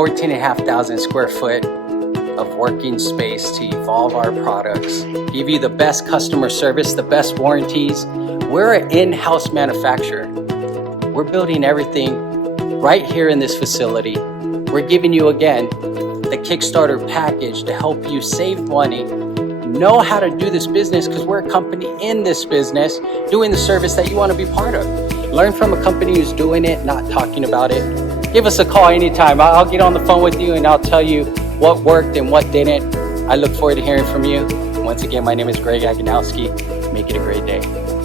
14,500 square foot of working space to evolve our products, give you the best customer service, the best warranties. We're an in-house manufacturer. We're building everything right here in this facility. We're giving you, again, the Kickstarter package to help you save money, know how to do this business, because we're a company in this business doing the service that you want to be part of. Learn from a company who's doing it, not talking about it. Give us a call anytime. I'll get on the phone with you and I'll tell you what worked and what didn't. I look forward to hearing from you. Once again, my name is Greg Aganowski. Make it a great day.